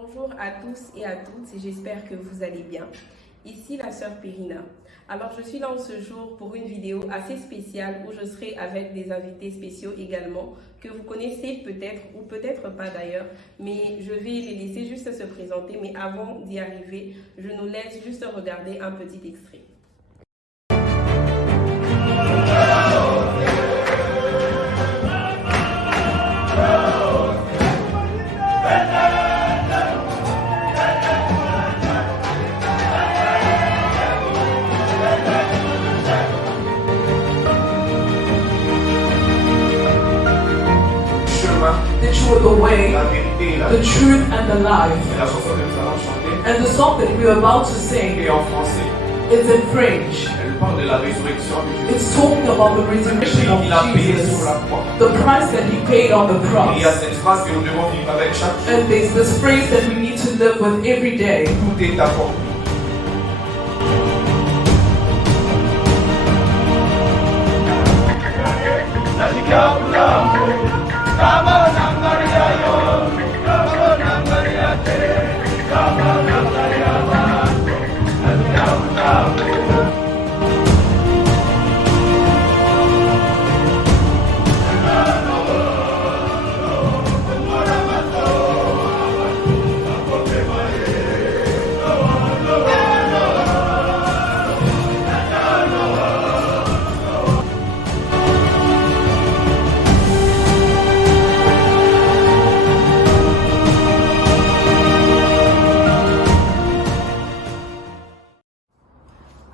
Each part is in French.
Bonjour à tous et à toutes, j'espère que vous allez bien. Ici la sœur Périna. Alors je suis là en ce jour pour une vidéo assez spéciale où je serai avec des invités spéciaux également que vous connaissez peut-être ou peut-être pas d'ailleurs, mais je vais les laisser juste se présenter. Mais avant d'y arriver, je nous laisse juste regarder un petit extrait. The truth, the way, la vérité et la the vie. truth and the life. Et la chanson que nous allons chanter And the song that we are about to sing est en français. is in French. Elle parle de la résurrection de Jésus. It's talking about the Le prix resurrection qu'il a of payé Jesus, sur la croix. the price that he paid on the Il y a cross. cette phrase que nous devons vivre avec chaque jour. And there's this phrase that we need to live with every day. Tout est accompli.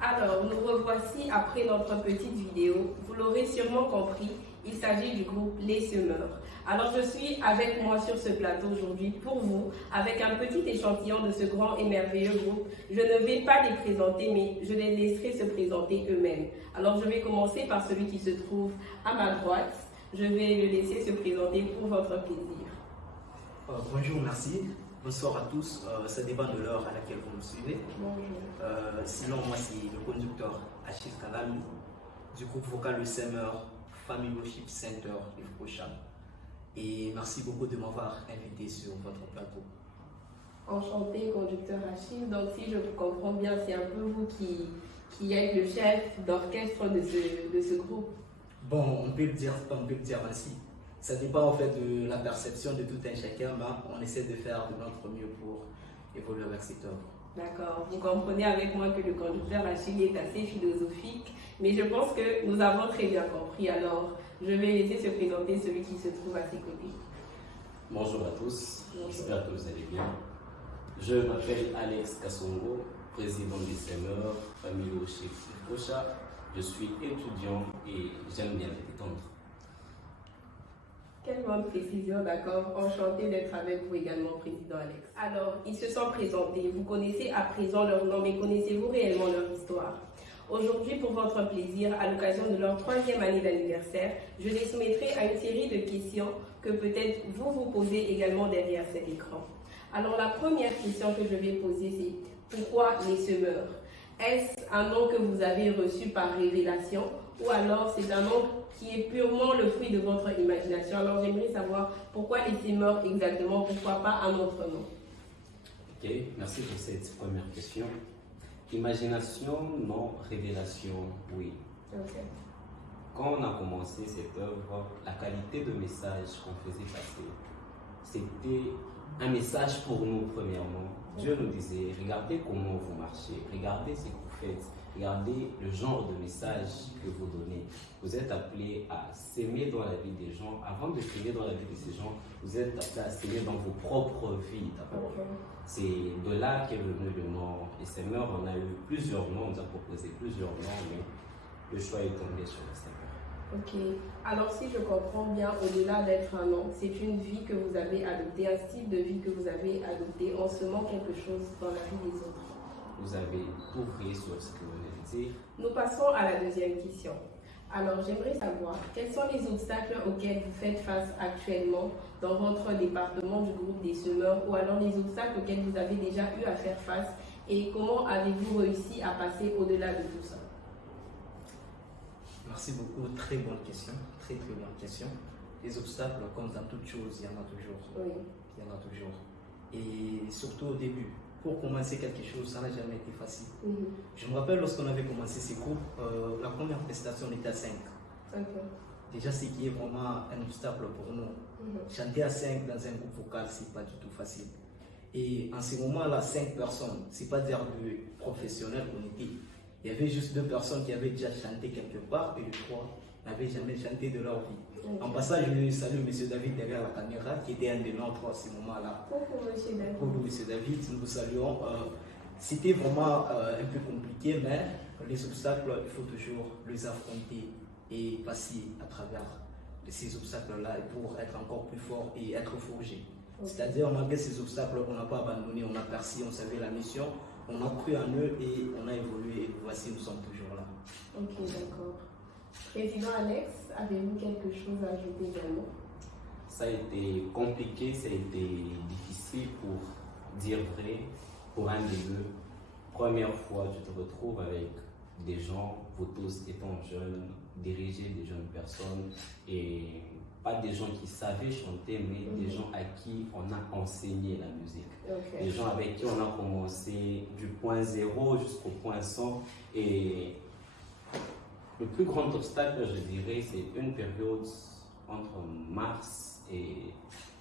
Alors, nous revoici après notre petite vidéo. Vous l'aurez sûrement compris, il s'agit du groupe Les Semeurs. Alors, je suis avec moi sur ce plateau aujourd'hui pour vous, avec un petit échantillon de ce grand et merveilleux groupe. Je ne vais pas les présenter, mais je les laisserai se présenter eux-mêmes. Alors, je vais commencer par celui qui se trouve à ma droite. Je vais le laisser se présenter pour votre plaisir. Bonjour, merci. Bonsoir à tous. Ça dépend de l'heure à laquelle vous me suivez. Bonjour. Sinon, moi, c'est le conducteur Achille Kalal du groupe vocal Le Semeur Family Worship Center Yves Kocha. Et merci beaucoup de m'avoir invité sur votre plateau. Enchanté, conducteur Achille. Donc, si je vous comprends bien, c'est un peu vous qui êtes le chef d'orchestre de ce groupe. Bon, on peut le dire, ainsi. Ça dépend en fait de la perception de tout un chacun, mais on essaie de faire de notre mieux pour évoluer avec cette œuvre. D'accord. Vous comprenez avec moi que le conducteur Achille est assez philosophique, mais je pense que nous avons très bien compris. Alors, je vais laisser se présenter celui qui se trouve à ses côtés. Bonjour à tous, Bonjour. j'espère que vous allez bien. Je m'appelle Alex Kassongo, président des Semeurs, famille chez Kocha. Je suis étudiant et j'aime bien me détendre. Quelle bonne précision, d'accord. Enchanté d'être avec vous également, Président Alex. Alors, ils se sont présentés. Vous connaissez à présent leur nom, mais connaissez-vous réellement leur histoire? Aujourd'hui, pour votre plaisir, à l'occasion de leur 3e année d'anniversaire, je les soumettrai à une série de questions que peut-être vous vous posez également derrière cet écran. Alors, la première question que je vais poser, c'est pourquoi les semeurs? Est-ce un nom que vous avez reçu par révélation ou alors c'est un nom qui est purement le fruit de votre imagination? Alors, j'aimerais savoir pourquoi les semeurs exactement, pourquoi pas un autre nom? Ok, merci pour cette première question. Imagination, non. Révélation, oui. Ok. Quand on a commencé cette œuvre, la qualité de message qu'on faisait passer, c'était un message pour nous premièrement. Dieu nous disait, regardez comment vous marchez, regardez ce que vous faites, regardez le genre de message que vous donnez. Vous êtes appelés à s'aimer dans la vie des gens. Avant de s'aimer dans la vie de ces gens, vous êtes appelés à s'aimer dans vos propres vies d'abord. C'est de là qu'est venu le nom. Et Semeur, on a eu plusieurs noms, on nous a proposé plusieurs noms, mais le choix est tombé sur le Semeur. Ok. Alors, si je comprends bien, au-delà d'être un nom, c'est une vie que vous avez adoptée, un style de vie que vous avez adopté en semant quelque chose dans la vie des autres. Vous avez tout pris sur ce que vous venez de dire. Nous passons à la deuxième question. Alors, j'aimerais savoir quels sont les obstacles auxquels vous faites face actuellement dans votre département du groupe des semeurs ou alors les obstacles auxquels vous avez déjà eu à faire face et comment avez-vous réussi à passer au-delà de tout ça? Merci beaucoup, très bonne question, très bonne question. Les obstacles, comme dans toute chose, il y en a toujours. Oui. Il y en a toujours. Et surtout au début, pour commencer quelque chose, ça n'a jamais été facile. Je me rappelle lorsqu'on avait commencé ces groupes, la première prestation on était à 5. Déjà, ce qui est vraiment un obstacle pour nous. Chanter à 5 dans un groupe vocal, c'est pas du tout facile. Et en ce moment-là, 5 personnes, c'est pas dire de professionnels qu'on était. Il y avait juste 2 personnes qui avaient déjà chanté quelque part et les 3 n'avaient jamais chanté de leur vie. En passant, je salue M. David derrière la caméra, qui était un des nôtres à ce moment-là. Coucou M. David. Coucou M. David, nous vous saluons. C'était vraiment un peu compliqué, mais les obstacles, il faut toujours les affronter et passer à travers ces obstacles-là pour être encore plus fort et être forgé. C'est-à-dire, malgré ces obstacles, on n'a pas abandonné, on a percé, on savait la mission, on a cru en eux et on a évolué. Et voici, nous sommes toujours là. Ok, d'accord. Président Alex, avez-vous quelque chose à ajouter également? Ça a été compliqué, ça a été difficile pour dire vrai. Pour un des deux, première fois, tu te retrouves avec des gens, vous tous étant jeunes, diriger des jeunes personnes et pas des gens qui savaient chanter, mais des gens à qui on a enseigné la musique. Des gens avec qui on a commencé du point 0 jusqu'au point 100. Et le plus grand obstacle, je dirais, c'est une période entre mars et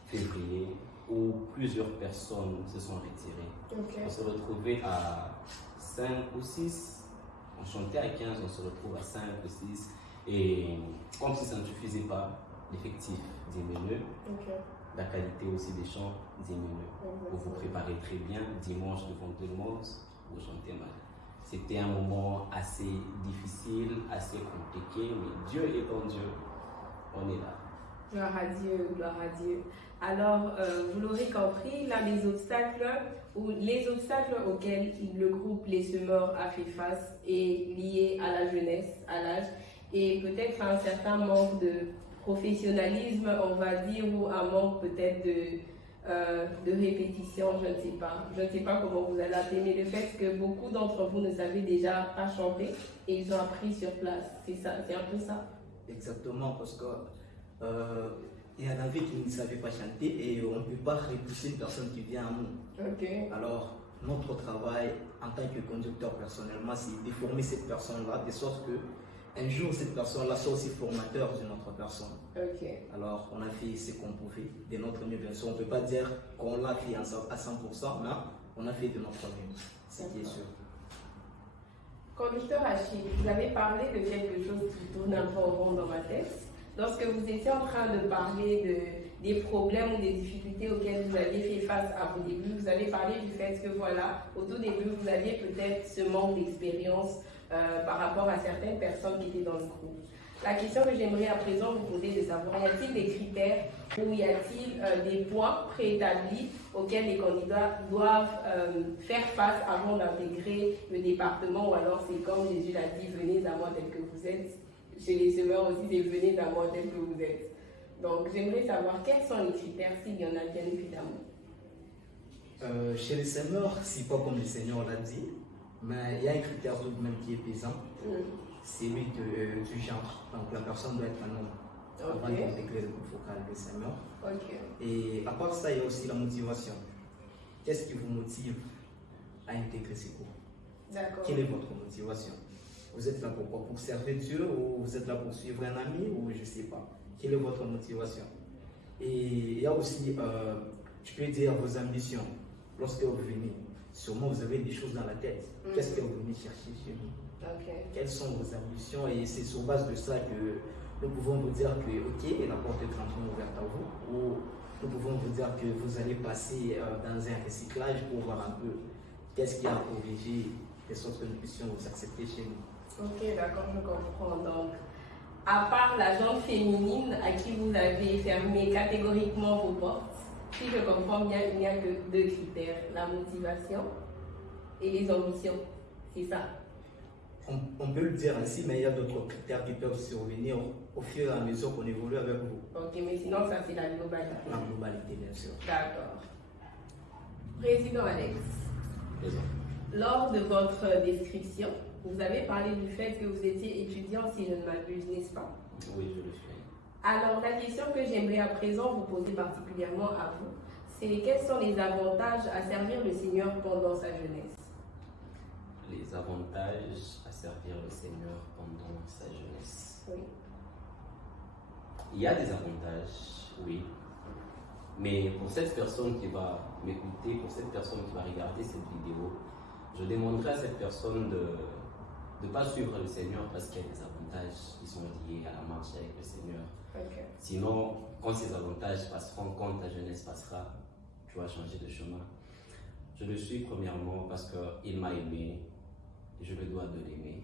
février où plusieurs personnes se sont retirées. On se retrouvait à 5 ou 6. On chantait à 15, on se retrouve à 5 ou 6. Et comme si ça ne suffisait pas, l'effectif diminue. La qualité aussi des chants diminue. Vous vous préparez très bien, dimanche devant tout le monde, vous chantez mal. C'était un moment assez difficile, assez compliqué, mais Dieu étant Dieu, on est là. Gloire à Dieu, gloire à Dieu. Alors, vous l'aurez compris, là, les obstacles auxquels le groupe Les Semeurs a fait face est lié à la jeunesse, à l'âge, et peut-être à un certain manque de professionnalisme, on va dire, ou un manque peut-être de répétition, je ne sais pas. Je ne sais pas comment vous allez appeler, mais le fait que beaucoup d'entre vous ne savaient déjà pas chanter et ils ont appris sur place. C'est ça, c'est un peu ça. Exactement, parce que il y en avait qui ne savaient pas chanter et on ne peut pas repousser une personne qui vient à nous. Alors, notre travail en tant que conducteur personnellement, c'est de former cette personne-là, de sorte que un jour, cette personne-là soit aussi formateur d'une autre personne. Alors, on a fait ce qu'on pouvait, de notre mieux, bien sûr. On ne peut pas dire qu'on l'a fait à 100%, mais on a fait de notre mieux, ce qui est sûr. Conducteur Achille, vous avez parlé de quelque chose qui tourne un peu rond dans ma tête. Lorsque vous étiez en train de parler des problèmes ou des difficultés auxquelles vous aviez fait face à vos débuts, vous avez parlé du fait que, voilà, au tout début, vous aviez peut-être ce manque d'expérience par rapport à certaines personnes qui étaient dans le groupe. La question que j'aimerais à présent vous poser est de savoir, y a-t-il des critères ou y a-t-il des points préétablis auxquels les candidats doivent faire face avant d'intégrer le département, ou alors c'est comme Jésus l'a dit, venez à moi tel que vous êtes. Chez les semeurs aussi, c'est venez à moi tel que vous êtes. Donc j'aimerais savoir quels sont les critères, s'il y en a bien évidemment. Chez les semeurs, c'est pas comme le Seigneur l'a dit, mais il y a un critère tout de même qui est pesant. C'est lui du genre. Donc la personne doit être un homme avant d'intégrer le groupe vocal des semeurs. Et à part ça, il y a aussi la motivation. Qu'est-ce qui vous motive à intégrer ces groupes? Quelle est votre motivation? Vous êtes là pour quoi? Pour servir Dieu, ou vous êtes là pour suivre un ami, ou je ne sais pas. Quelle est votre motivation? Et il y a aussi, je peux dire, vos ambitions. Lorsque vous venez, sûrement vous avez des choses dans la tête. Qu'est-ce que vous venez chercher chez nous? Quelles sont vos ambitions? Et c'est sur base de ça que nous pouvons vous dire que, ok, la porte est tranquillement ouverte à vous, ou nous pouvons vous dire que vous allez passer dans un recyclage pour voir un peu qu'est-ce qu'il y a à corriger, de sorte que nous puissions vous accepter chez nous. D'accord, je comprends. Donc, à part la gente féminine à qui vous avez fermé catégoriquement vos portes, si je comprends bien, il n'y a que 2 critères, la motivation et les ambitions. C'est ça. On peut le dire ainsi, mais il y a d'autres critères qui peuvent survenir au fur et à mesure qu'on évolue avec vous. Mais sinon, ça c'est la globalité. La globalité, bien sûr. D'accord. Président Alex, lors de votre description, vous avez parlé du fait que vous étiez étudiant, si je ne m'abuse, n'est-ce pas? Oui, je le suis. Alors, la question que j'aimerais à présent vous poser particulièrement à vous, c'est quels sont les avantages à servir le Seigneur pendant sa jeunesse? Les avantages à servir le Seigneur pendant sa jeunesse. Oui. Il y a des avantages, oui. Mais pour cette personne qui va m'écouter, pour cette personne qui va regarder cette vidéo, je demanderai à cette personne de ne pas suivre le Seigneur parce qu'il y a des avantages qui sont liés à la marche avec le Seigneur. Ok. Sinon, quand ces avantages passeront, quand ta jeunesse passera, tu vas changer de chemin. Je le suis premièrement parce qu'il m'a aimé et je le dois de l'aimer.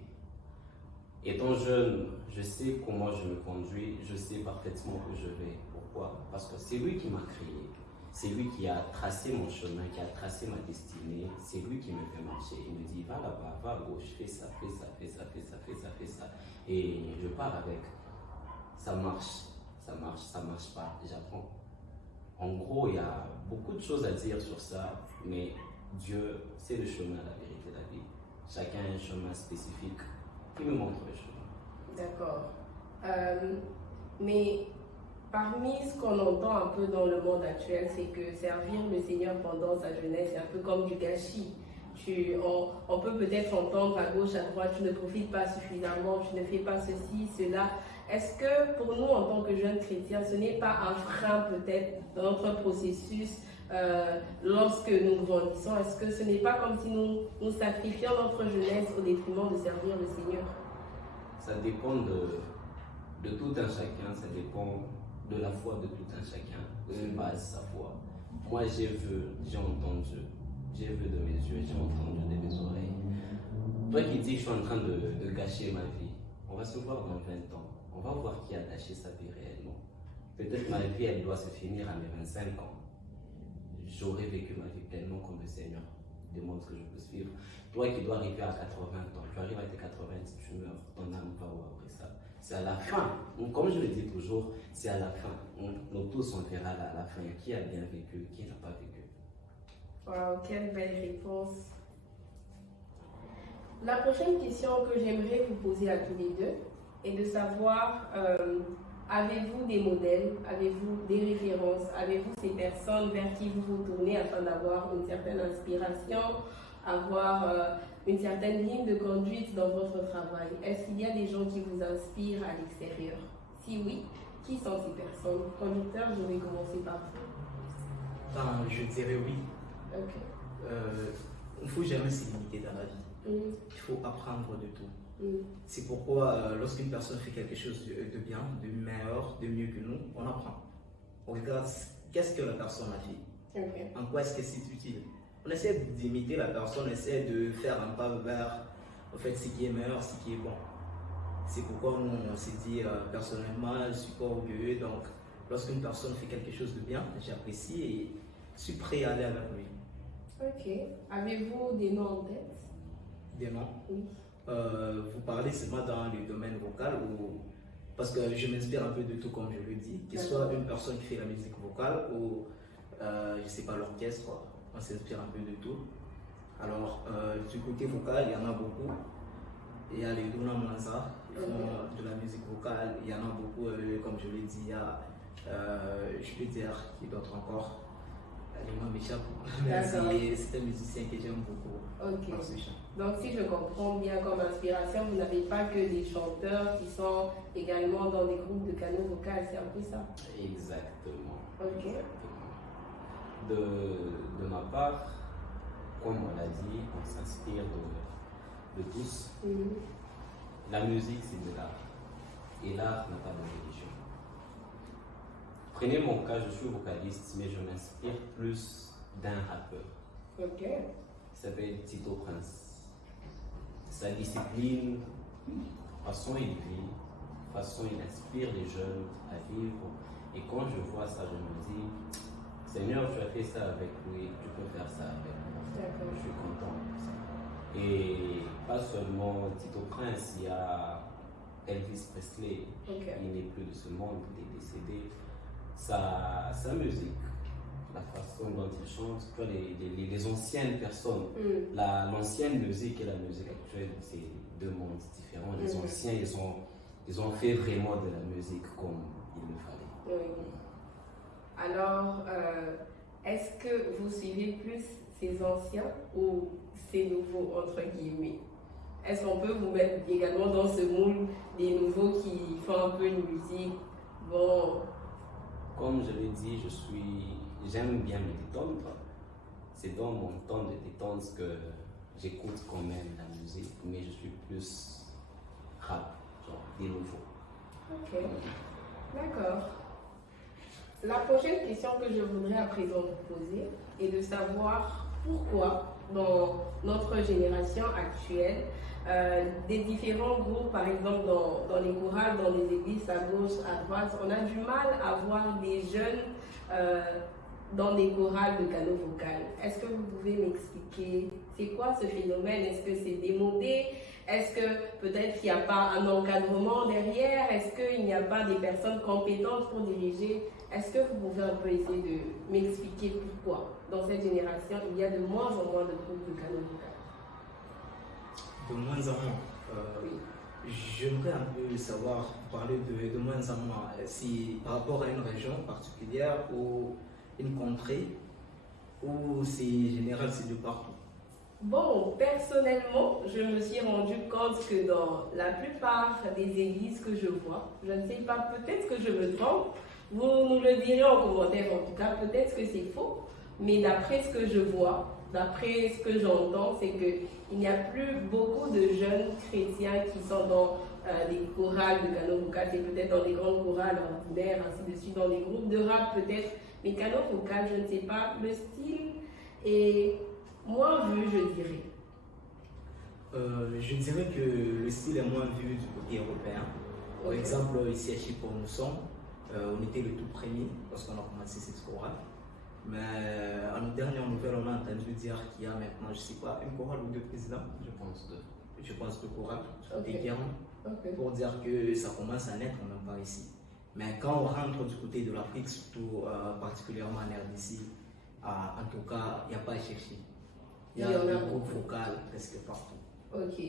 Étant jeune, je sais comment je me conduis, je sais parfaitement où je vais. Pourquoi? Parce que c'est lui qui m'a créé, c'est lui qui a tracé mon chemin, qui a tracé ma destinée, c'est lui qui me fait marcher. Il me dit, va là-bas, va à gauche, fais ça, fais ça, fais ça, fais ça, fais ça, fais ça. Et je pars avec. Ça marche pas, j'apprends. En gros, il y a beaucoup de choses à dire sur ça, mais Dieu, c'est le chemin, la vérité, la vie. Chacun a un chemin spécifique qui me montre le chemin. D'accord. Mais parmi ce qu'on entend un peu dans le monde actuel, c'est que servir le Seigneur pendant sa jeunesse, c'est un peu comme du gâchis. On peut peut-être entendre à gauche, à droite, tu ne profites pas suffisamment, tu ne fais pas ceci, cela. Est-ce que pour nous, en tant que jeunes chrétiens, ce n'est pas un frein peut-être dans notre processus lorsque nous grandissons? Est-ce que ce n'est pas comme si nous sacrifions notre jeunesse au détriment de servir le Seigneur? Ça dépend de tout un chacun, ça dépend de la foi de tout un chacun, où il base sa foi. Moi, j'ai vu, j'ai entendu, j'ai vu de mes yeux, j'ai entendu de mes oreilles. Toi qui dis que je suis en train de gâcher ma vie, on va se voir dans 20 ans. On va voir qui a gâché sa vie réellement. Peut-être ma vie, elle doit se finir à mes 25 ans. J'aurais vécu ma vie pleinement comme le Seigneur demande que je peux suivre. Toi qui dois arriver à 80 ans, tu arrives à tes 80, tu meurs, ton âme va où après ça? C'est à la fin. Comme je le dis toujours, c'est à la fin. Nous tous, on verra à la fin qui a bien vécu, qui n'a pas vécu. Wow, quelle belle réponse. La prochaine question que j'aimerais vous poser à tous les deux est de savoir, avez-vous des modèles, avez-vous des références, avez-vous ces personnes vers qui vous vous tournez afin d'avoir une certaine inspiration, avoir une certaine ligne de conduite dans votre travail? Est-ce qu'il y a des gens qui vous inspirent à l'extérieur? Si oui, qui sont ces personnes? Conducteur, je vais commencer par vous. Je dirais oui. Ok. Il ne faut jamais se limiter dans la vie. Il faut apprendre de tout. C'est pourquoi lorsqu'une personne fait quelque chose de bien, de meilleur, de mieux que nous, on apprend. On regarde qu'est-ce que la personne a fait. Okay. En quoi est-ce que c'est utile. On essaie d'imiter la personne, on essaie de faire un pas vers en fait, ce qui est meilleur, ce qui est bon. C'est pourquoi nous, on s'est dit personnellement, je suis pas orgueilleux. Donc, lorsqu'une personne fait quelque chose de bien, j'apprécie et je suis prêt à aller avec lui. Ok. Avez-vous des noms en tête? Des noms? Oui. Vous parlez seulement dans le domaine vocal ou parce que je m'inspire un peu de tout comme je le dis, que ce soit une personne qui fait la musique vocale ou je sais pas l'orchestre, on s'inspire un peu de tout. Alors du côté vocal, il y en a beaucoup. Il y a les Dona Mwanza, ils font de la musique vocale, il y en a beaucoup, comme je l'ai dit, il y a je peux dire qui d'autres encore. Les noms m'échappent. C'est un musicien que j'aime beaucoup. Ok. Donc, si je comprends bien comme inspiration, vous n'avez pas que des chanteurs qui sont également dans des groupes de canaux vocaux, c'est un peu ça? Exactement. Ok. Exactement. De ma part, comme on l'a dit, on s'inspire de tous. La musique, c'est de l'art. Et l'art n'a pas de religion. Prenez mon cas, je suis vocaliste, mais je m'inspire plus d'un rappeur. Ok. Il s'appelle Tito Prince. Sa discipline, façon il vit, façon il inspire les jeunes à vivre. Et quand je vois ça, je me dis, Seigneur, tu as fait ça avec lui, tu peux faire ça avec moi. Je suis content de ça. Et pas seulement Tito Prince, il y a Elvis Presley. Okay. Il n'est plus de ce monde, il est décédé. Sa musique, la façon dont il chante, les anciennes personnes, l'ancienne musique et la musique actuelle, c'est deux mondes différents. Les anciens, ils ont fait vraiment de la musique comme il le fallait. Oui. Alors, est-ce que vous suivez plus ces anciens ou ces nouveaux, entre guillemets? Est-ce qu'on peut vous mettre également dans ce moule des nouveaux qui font un peu de musique? Bon. Comme je l'ai dit, j'aime bien me détendre. C'est dans mon temps de détente que j'écoute quand même la musique, mais je suis plus rap, genre des nouveaux. Ok, d'accord. La prochaine question que je voudrais à présent vous poser est de savoir pourquoi dans notre génération actuelle, des différents groupes, par exemple dans les chorales, dans les églises à gauche, à droite, on a du mal à voir des jeunes dans des chorales de canaux vocales. Est-ce que vous pouvez m'expliquer c'est quoi ce phénomène? Est-ce que c'est démodé? Est-ce que peut-être qu'il n'y a pas un encadrement derrière? Est-ce qu'il n'y a pas des personnes compétentes pour diriger? Est-ce que vous pouvez un peu essayer de m'expliquer pourquoi dans cette génération il y a de moins en moins de groupes de canaux vocales? De moins en moins. Oui. J'aimerais un peu savoir, parler de moins en moins, si par rapport à une région particulière ou une contrée, ou c'est général, c'est de partout. Bon, personnellement, je me suis rendu compte que dans la plupart des églises que je vois, je ne sais pas, peut-être que je me trompe, vous nous le direz en commentaire en tout cas, peut-être que c'est faux, mais d'après ce que je vois, d'après ce que j'entends, c'est qu'il n'y a plus beaucoup de jeunes chrétiens qui sont dans des chorales de canaux vocales, c'est peut-être dans des grandes chorales ordinaires, ainsi de suite, dans des groupes de rap peut-être, mais canaux vocales, je ne sais pas, le style est moins vu, je dirais. Je dirais que le style est moins vu du côté européen. Par exemple, ici à Chypre, nous sommes, on était le tout premier lorsqu'on a commencé cette chorale. Mais en dernière nouvelle, on a entendu dire qu'il y a maintenant, je ne sais pas, une chorale ou deux présidents. Je pense deux chorales, pour dire que ça commence à naître en même temps ici. Mais quand on rentre du côté de l'Afrique, surtout particulièrement en RDC, en tout cas, il n'y a pas à chercher. Il y a des groupes vocaux presque partout. Ok.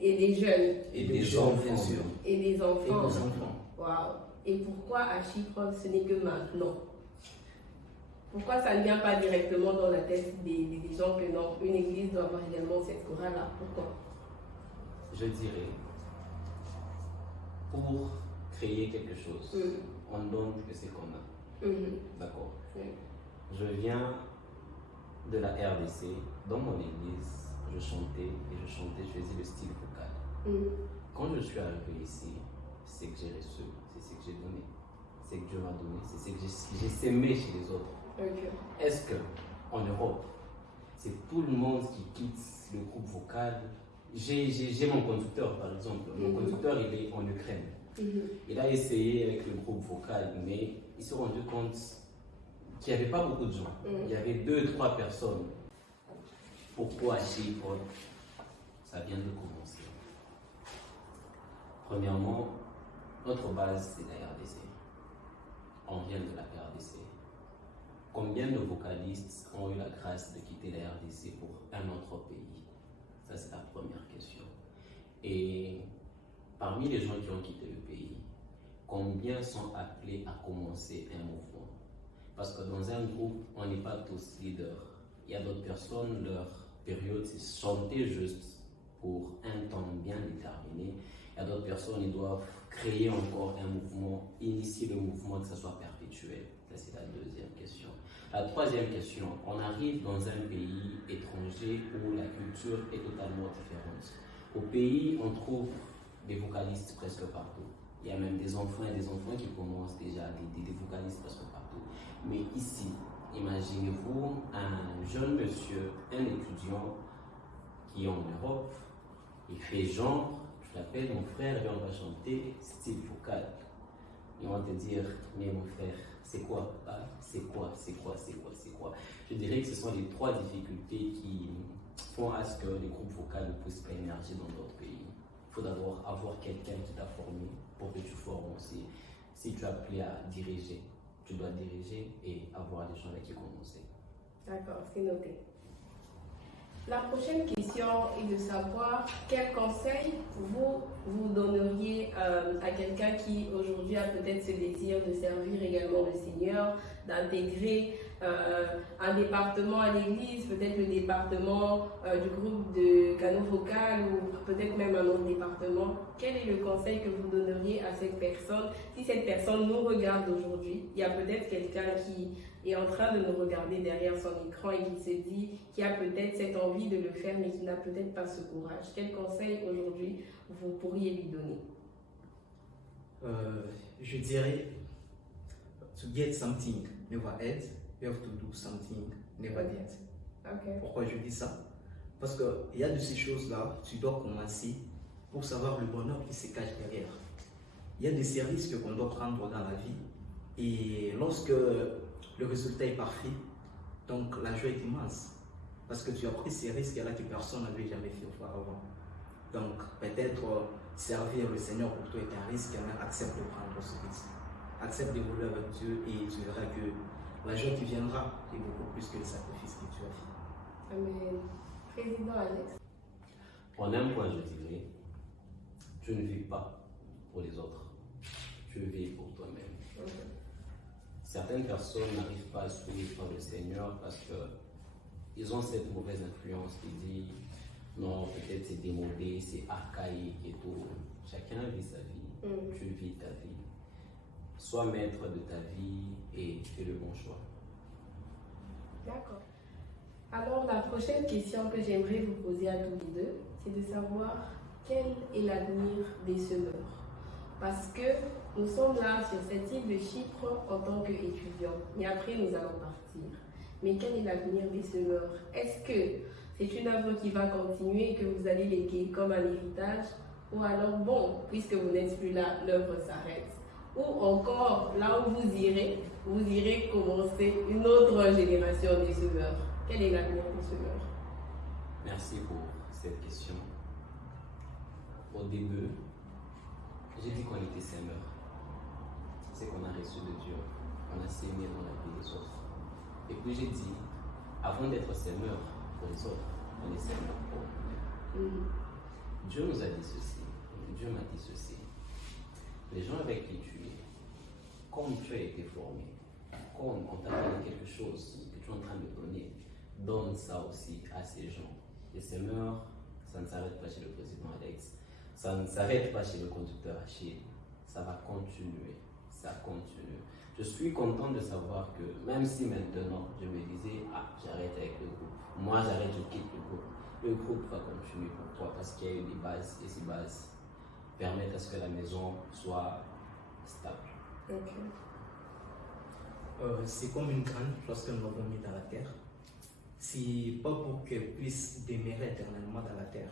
Et des jeunes. Et des enfants, bien sûr. Et des enfants. Et des enfants. Waouh. Et pourquoi à Chypre, ce n'est que maintenant? Pourquoi ça ne vient pas directement dans la tête des gens que non, une église doit avoir également cette chorale-là? Pourquoi? Je dirais, pour créer quelque chose, on donne que c'est commun. D'accord. Je viens de la RDC. Dans mon église, je chantais, je faisais le style vocal. Quand je suis arrivé ici, c'est que j'ai reçu, c'est ce que j'ai donné, c'est que Dieu m'a donné, c'est ce que j'ai sémé chez les autres. Est-ce que en Europe, c'est tout le monde qui quitte le groupe vocal? J'ai mon conducteur, par exemple. Mon conducteur, il est en Ukraine. Il a essayé avec le groupe vocal, mais il s'est rendu compte qu'il n'y avait pas beaucoup de gens. Il y avait 2-3 personnes. Pourquoi à Chypre? Ça vient de commencer. Premièrement, notre base, c'est la RDC. On vient de la RDC. Combien de vocalistes ont eu la grâce de quitter la RDC pour un autre pays? Ça, c'est la première question. Et parmi les gens qui ont quitté le pays, combien sont appelés à commencer un mouvement? Parce que dans un groupe, on n'est pas tous leaders. Il y a d'autres personnes, leur période, c'est chanter juste pour un temps bien déterminé. Il y a d'autres personnes, ils doivent créer encore un mouvement, initier le mouvement, que ça soit perpétuel. Ça, c'est la deuxième question. La troisième question, on arrive dans un pays étranger où la culture est totalement différente. Au pays, on trouve des vocalistes presque partout. Il y a même des enfants et des enfants qui commencent déjà, des vocalistes presque partout. Mais ici, imaginez-vous un jeune monsieur, un étudiant qui est en Europe, il fait genre, je l'appelle mon frère, et on va chanter style vocal. Ils vont te dire, mais mon frère, c'est quoi? C'est quoi? Je dirais que ce sont les trois difficultés qui font à ce que les groupes vocaux ne puissent pas émerger dans d'autres pays. Il faut d'abord avoir quelqu'un qui t'a formé pour que tu formes aussi. Si tu es appelé à diriger, tu dois diriger et avoir des gens avec qui commencer. D'accord, c'est noté. La prochaine question est de savoir quel conseil vous donneriez à quelqu'un qui aujourd'hui a peut-être ce désir de servir également le Seigneur, d'intégrer un département à l'église, peut-être le département du groupe de canaux vocal ou peut-être même un autre département. Quel est le conseil que vous donneriez à cette personne? Si cette personne nous regarde aujourd'hui, il y a peut-être quelqu'un qui est en train de nous regarder derrière son écran et qui se dit, qui a peut-être cette envie de le faire mais qui n'a peut-être pas ce courage. Quel conseil aujourd'hui vous pourriez lui donner? Je dirais, to get something never ends, you have to do something never ends. Okay. Pourquoi je dis ça? Parce qu'il y a de ces choses-là, tu dois commencer pour savoir le bonheur qui se cache derrière. Il y a des risques qu'on doit prendre dans la vie et lorsque le résultat est parfait, donc la joie est immense parce que tu as pris ces risques-là que personne n'avait jamais fait auparavant. Donc peut-être servir le Seigneur pour toi est un risque, mais accepte de prendre ce risque. Accepte d'évoluer avec Dieu et tu verras que la joie qui viendra est beaucoup plus que le sacrifice que tu as fait. Amen. Président Alex. En un point, je dirais, tu ne vis pas pour les autres, tu vis pour toi-même. Okay. Certaines personnes n'arrivent pas à suivre le Seigneur parce qu'ils ont cette mauvaise influence qui dit non, peut-être c'est démodé, c'est archaïque et tout. Chacun vit sa vie, tu vis ta vie. Sois maître de ta vie et fais le bon choix. D'accord. Alors, la prochaine question que j'aimerais vous poser à tous les deux, c'est de savoir quel est l'avenir des semeurs. Parce que nous sommes là sur cette île de Chypre en tant qu'étudiants. Et après, nous allons partir. Mais quel est l'avenir des semeurs? Est-ce que c'est une œuvre qui va continuer et que vous allez léguer comme un héritage? Ou alors, bon, puisque vous n'êtes plus là, l'œuvre s'arrête? Ou encore, là où vous irez commencer une autre génération de semeurs. Quel est l'avenir des semeurs? Merci pour cette question. Au début, j'ai dit qu'on était semeurs. C'est qu'on a reçu de Dieu. On a sémé dans la vie des autres. Et puis j'ai dit, avant d'être semeurs pour les autres, on est semeurs pour nous-mêmes. Dieu nous a dit ceci. Dieu m'a dit ceci. Les gens avec qui tu es, comme tu as été formé, comme on t'a donné quelque chose que tu es en train de donner, donne ça aussi à ces gens. Les semeurs, ça ne s'arrête pas chez le président Alex, ça ne s'arrête pas chez le conducteur Achille, ça va continuer, ça continue. Je suis content de savoir que même si maintenant je me disais, j'arrête avec le groupe, moi j'arrête, je quitte le groupe va continuer. Pourquoi? Parce qu'il y a eu des bases et ces bases permettent à ce que la maison soit stable. Okay. C'est comme une graine lorsque nous l'avons mis dans la terre. C'est pas pour qu'elle puisse demeurer éternellement dans la terre.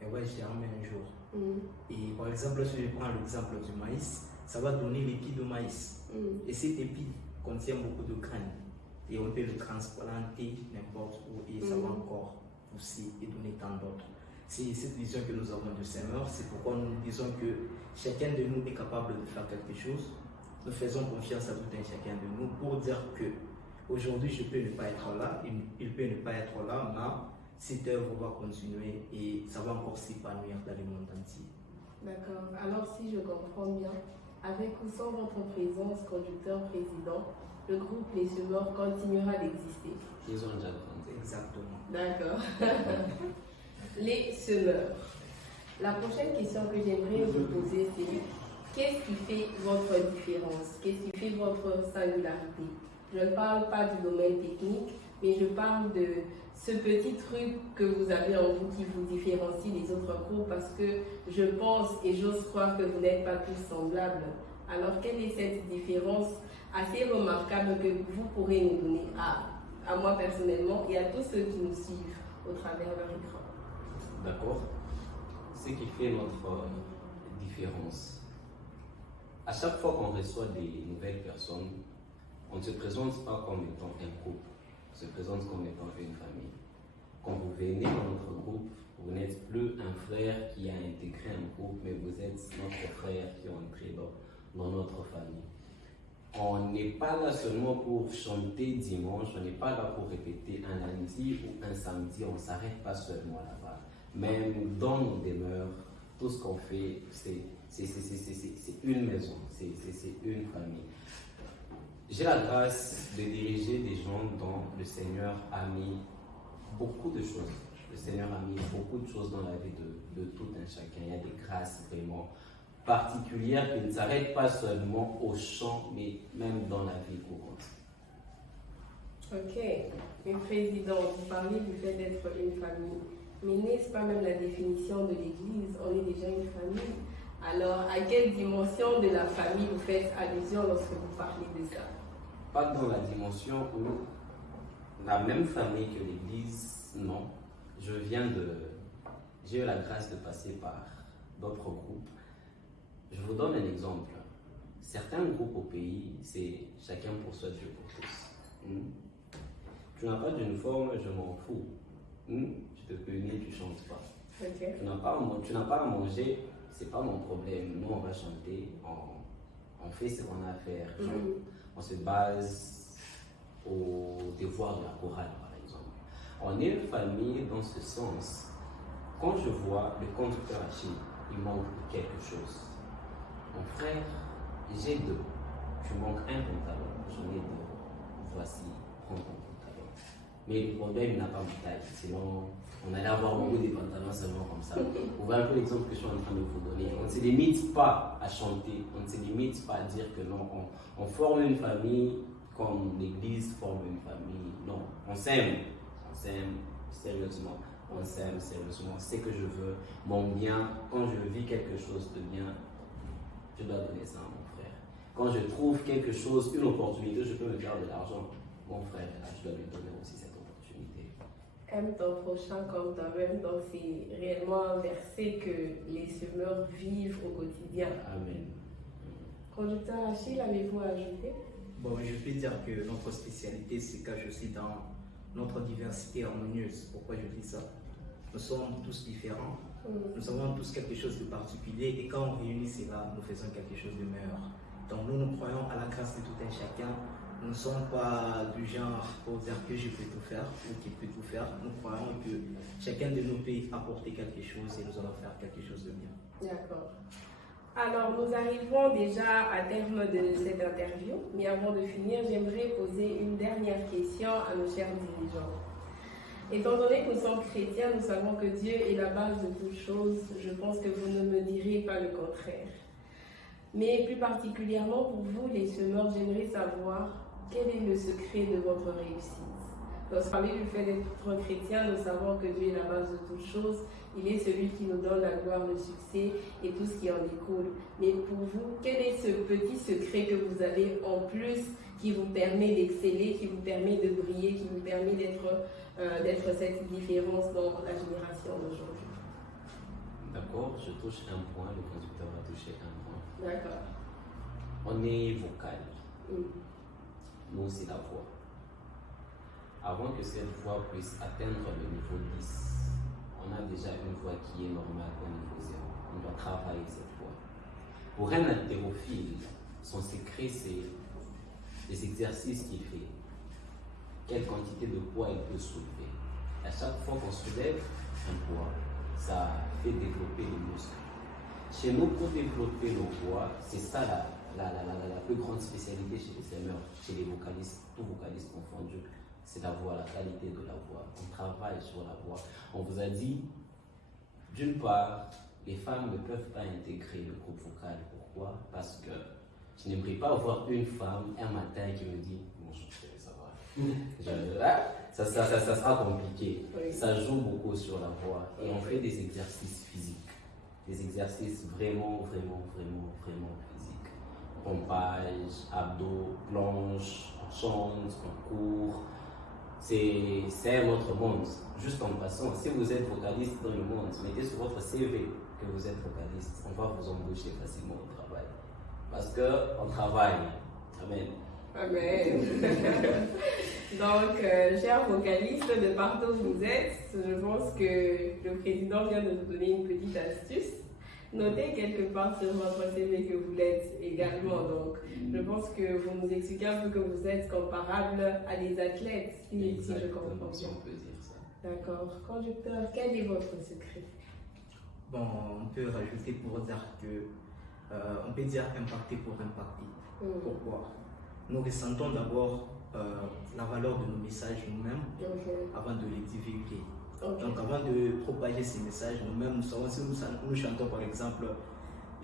Elle va germer un jour. Et par exemple, si je prends l'exemple du maïs, ça va donner l'épi de maïs. Et cet épi contient beaucoup de graines. Et on peut le transplanter n'importe où et ça va encore pousser et donner tant d'autres. C'est cette vision que nous avons de Seigneur. C'est pourquoi nous disons que chacun de nous est capable de faire quelque chose. Nous faisons confiance à tout un chacun de nous pour dire que aujourd'hui je peux ne pas être là, il peut ne pas être là, mais cette œuvre va continuer et ça va encore s'épanouir dans le monde entier. D'accord. Alors si je comprends bien, avec ou sans votre présence, conducteur, président, le groupe Les Semeurs continuera d'exister. Ils ont déjà grandi. Exactement. D'accord. Les semeurs. La prochaine question que j'aimerais vous poser, c'est qu'est-ce qui fait votre différence? Qu'est-ce qui fait votre singularité? Je ne parle pas du domaine technique, mais je parle de ce petit truc que vous avez en vous qui vous différencie des autres groupes, parce que je pense et j'ose croire que vous n'êtes pas tous semblables. Alors, quelle est cette différence assez remarquable que vous pourrez nous donner à moi personnellement et à tous ceux qui nous suivent au travers leur écran? D'accord. Ce qui fait notre différence. À chaque fois qu'on reçoit des nouvelles personnes, on ne se présente pas comme étant un groupe, on se présente comme étant une famille. Quand vous venez dans notre groupe, vous n'êtes plus un frère qui a intégré un groupe, mais vous êtes notre frère qui est entré dans notre famille. On n'est pas là seulement pour chanter dimanche, on n'est pas là pour répéter un lundi ou un samedi, on ne s'arrête pas seulement là-bas. Même dans nos demeures, tout ce qu'on fait, c'est une maison, c'est une famille. J'ai la grâce de diriger des gens dont le Seigneur a mis beaucoup de choses. Le Seigneur a mis beaucoup de choses dans la vie de tout un chacun. Il y a des grâces vraiment particulières qui ne s'arrêtent pas seulement au chant, mais même dans la vie courante. Ok, mais président, vous parlez du fait d'être une famille. Mais n'est-ce pas même la définition de l'Église? On est déjà une famille. Alors, à quelle dimension de la famille vous faites allusion lorsque vous parlez de ça? Pas dans la dimension où la même famille que l'Église, non. J'ai eu la grâce de passer par d'autres groupes. Je vous donne un exemple. Certains groupes au pays, c'est chacun pour soi, Dieu pour tous. Tu n'as pas d'uniforme, je m'en fous. Tu te punis, tu ne chantes pas. Okay. Tu n'as pas à manger, c'est pas mon problème. Nous, on va chanter, on fait ce qu'on a à faire. On se base au devoir de la chorale, par exemple. On est une famille dans ce sens. Quand je vois le conducteur Achille, il manque quelque chose. Mon frère, j'ai deux. Tu manques un pantalon, j'en ai deux. Voici, prends ton pantalon. Mais le problème, il n'a pas ma taille. Sinon, on allait avoir beaucoup de pantalons seulement comme ça. Vous voyez un peu l'exemple que je suis en train de vous donner. On ne se limite pas à chanter, on ne se limite pas à dire que non, on forme une famille comme l'Église forme une famille. Non, on s'aime sérieusement. On s'aime sérieusement. C'est que je veux mon bien. Quand je vis quelque chose de bien, je dois donner ça à mon frère. Quand je trouve quelque chose, une opportunité, je peux me faire de l'argent. Mon frère, je dois lui donner aussi cette opportunité. Aime ton prochain comme toi-même. Donc, c'est réellement un verset que les semeurs vivent au quotidien. Amen. Conducteur Achille, avez-vous à ajouter? Bon, je peux dire que notre spécialité se cache aussi dans notre diversité harmonieuse. Pourquoi je dis ça? Nous sommes tous différents, nous avons tous quelque chose de particulier et quand on réunit cela, nous faisons quelque chose de meilleur. Donc nous croyons à la grâce de tout un chacun. Nous ne sommes pas du genre pour dire que je peux tout faire ou qui peut tout faire. Nous croyons que chacun de nous peut apporter quelque chose et nous allons faire quelque chose de bien. D'accord. Alors, nous arrivons déjà à terme de cette interview, mais avant de finir, j'aimerais poser une dernière question à nos chers dirigeants. Étant donné que nous sommes chrétiens, nous savons que Dieu est la base de toutes choses. Je pense que vous ne me direz pas le contraire. Mais plus particulièrement pour vous, les semeurs, j'aimerais savoir quel est le secret de votre réussite. Lorsque parler du fait d'être chrétien, nous savons que Dieu est la base de toutes choses. Il est celui qui nous donne la gloire, le succès et tout ce qui en découle. Mais pour vous, quel est ce petit secret que vous avez en plus qui vous permet d'exceller, qui vous permet de briller, qui vous permet d'être cette différence dans la génération d'aujourd'hui? D'accord, je touche un point, le conducteur va toucher un point. D'accord. On est vocal. Nous, c'est la voix. Avant que cette voix puisse atteindre le niveau 10, on a déjà une voix qui est normale au niveau 0. On doit travailler cette voix. Pour un haltérophile, son secret, c'est les exercices qu'il fait. Quelle quantité de poids il peut soulever. À chaque fois qu'on soulève un poids, ça fait développer les muscles. Chez nous, pour développer nos voix, c'est ça la plus grande spécialité chez les semeurs, chez les vocalistes, tous vocalistes confondus. C'est la voix, la qualité de la voix. On travaille sur la voix. On vous a dit, d'une part, les femmes ne peuvent pas intégrer le groupe vocal. Pourquoi? Parce que je n'aimerais pas avoir une femme un matin qui me dit bonjour, ça va. Ça sera compliqué. Oui. Ça joue beaucoup sur la voix. Et on fait des exercices physiques. Des exercices vraiment physiques. Pompage, abdos, planche, on chante, on court. C'est un autre monde. Juste en passant, si vous êtes vocaliste dans le monde, mettez sur votre CV que vous êtes vocaliste. On va vous embaucher facilement au travail. Parce qu'on travaille. Amen. Amen. Donc, chers vocalistes, de partout où vous êtes, je pense que le président vient de vous donner une petite astuce. Notez quelque part sur votre CV que vous l'êtes également. Donc, je pense que vous nous expliquez un peu que vous êtes comparable à des athlètes, si je comprends Si bien. on peut dire ça. D'accord. Conducteur, quel est votre secret? Bon, on peut rajouter pour dire que on peut dire impacter pour impacter. Pourquoi? nous ressentons d'abord la valeur de nos messages nous-mêmes avant de les divulguer. Donc avant de propager ces messages, nous-mêmes, nous savons, si nous chantons par exemple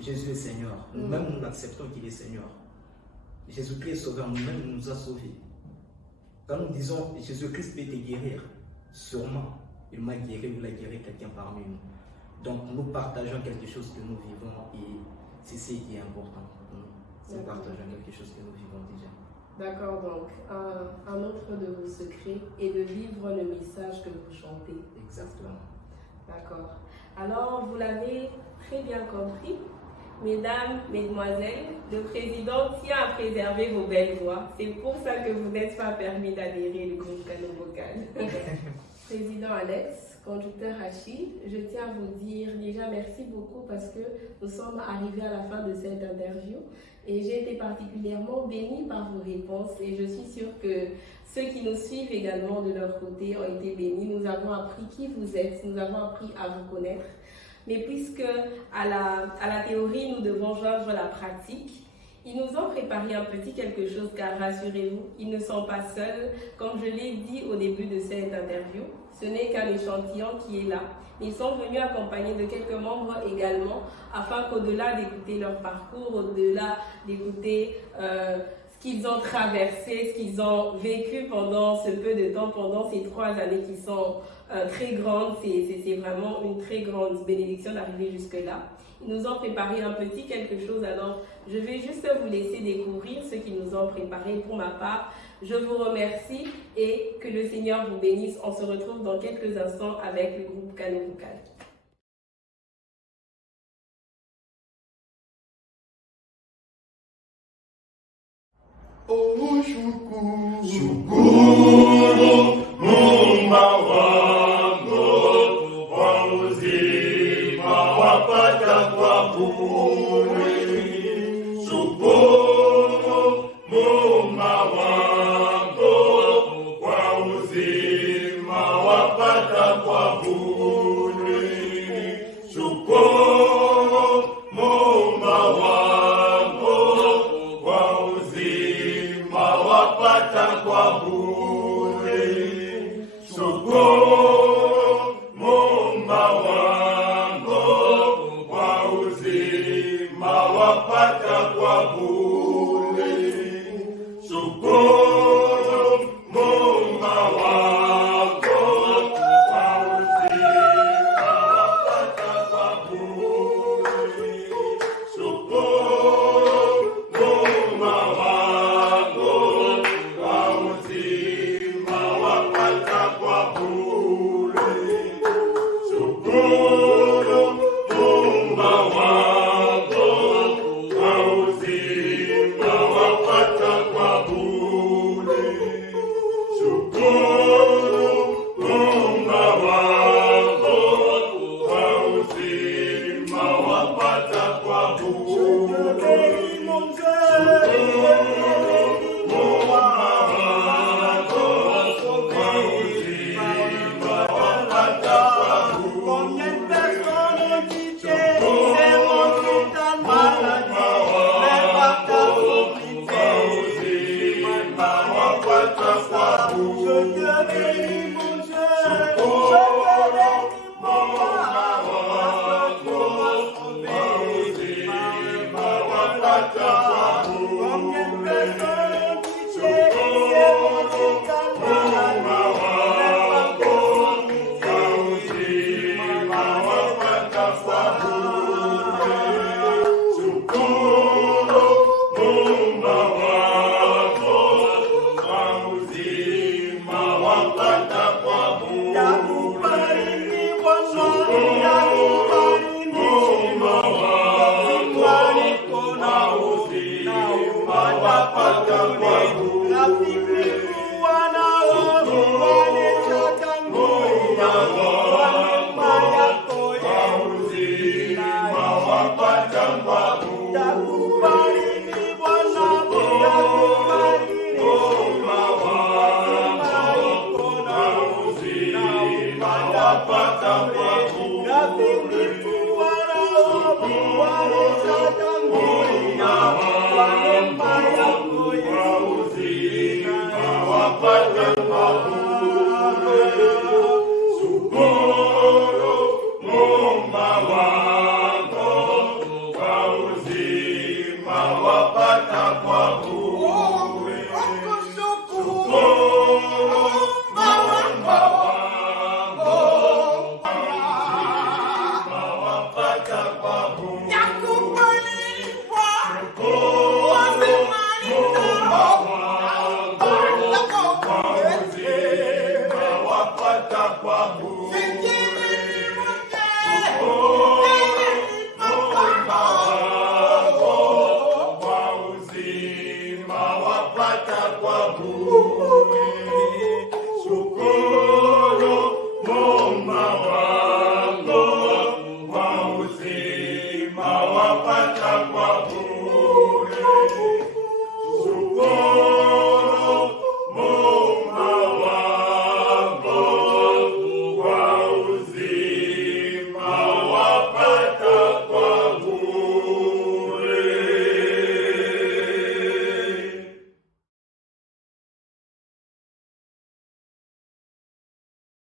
Jésus est Seigneur, nous-mêmes nous acceptons qu'il est Seigneur. Jésus-Christ est Sauveur, nous-mêmes il nous a sauvés. Quand nous disons Jésus-Christ peut te guérir, sûrement il m'a guéri ou il a guéri quelqu'un parmi nous. Donc nous partageons quelque chose que nous vivons et c'est ce qui est important pour nous. Nous partageons quelque chose que nous vivons déjà. D'accord, donc un autre de vos secrets est de vivre le message que vous chantez. Exactement. D'accord. Alors, vous l'avez très bien compris, mesdames, mesdemoiselles, le président tient à préserver vos belles voix. C'est pour ça que vous n'êtes pas permis d'adhérer au groupe Canon Vocal. Président Alex, conducteur Achille, je tiens à vous dire déjà merci beaucoup parce que nous sommes arrivés à la fin de cette interview et j'ai été particulièrement bénie par vos réponses et je suis sûre que ceux qui nous suivent également de leur côté ont été bénis. Nous avons appris qui vous êtes, nous avons appris à vous connaître. Mais puisque à la théorie nous devons joindre la pratique, ils nous ont préparé un petit quelque chose car rassurez-vous, ils ne sont pas seuls. Comme je l'ai dit au début de cette interview, ce n'est qu'un échantillon qui est là. Ils sont venus accompagnés de quelques membres également afin qu'au-delà d'écouter leur parcours, au-delà d'écouter ce qu'ils ont traversé, ce qu'ils ont vécu pendant ce peu de temps, pendant ces 3 années qui sont très grandes, c'est vraiment une très grande bénédiction d'arriver jusque-là. Ils nous ont préparé un petit quelque chose, alors je vais juste vous laisser découvrir ce qu'ils nous ont préparé. Pour ma part, je vous remercie et que le Seigneur vous bénisse. On se retrouve dans quelques instants avec le groupe Canon Vocal. Oh, shukuru Muumba wangu kwa uzima wapata kwa bure. Shukuru Muumba wangu kwa uzima wapata kwa bure. Shukuru Muumba wangu kwa uzima wapata kwa bure. Shukuru Muumba wangu kwa uzima wapata kwa bure. Shukuru Muumba wangu kwa uzima wapata kwa bure. Shukuru Muumba wangu kwa uzima wapata kwa bure. Shukuru Muumba wangu kwa uzima wapata kwa bure. Shukuru Muumba wangu kwa uzima wapata kwa bure. Combien de personnes ont quitté ces mondes qui donnent maladie, mais pas ta complicité. Je te bénis, mon Dieu, je te bénis, mon roi, parce que tu m'as sauvé. Combien de personnes ont quitté ces mondes qui donnent maladie, mais pas ta Thank you. kwa Mungu.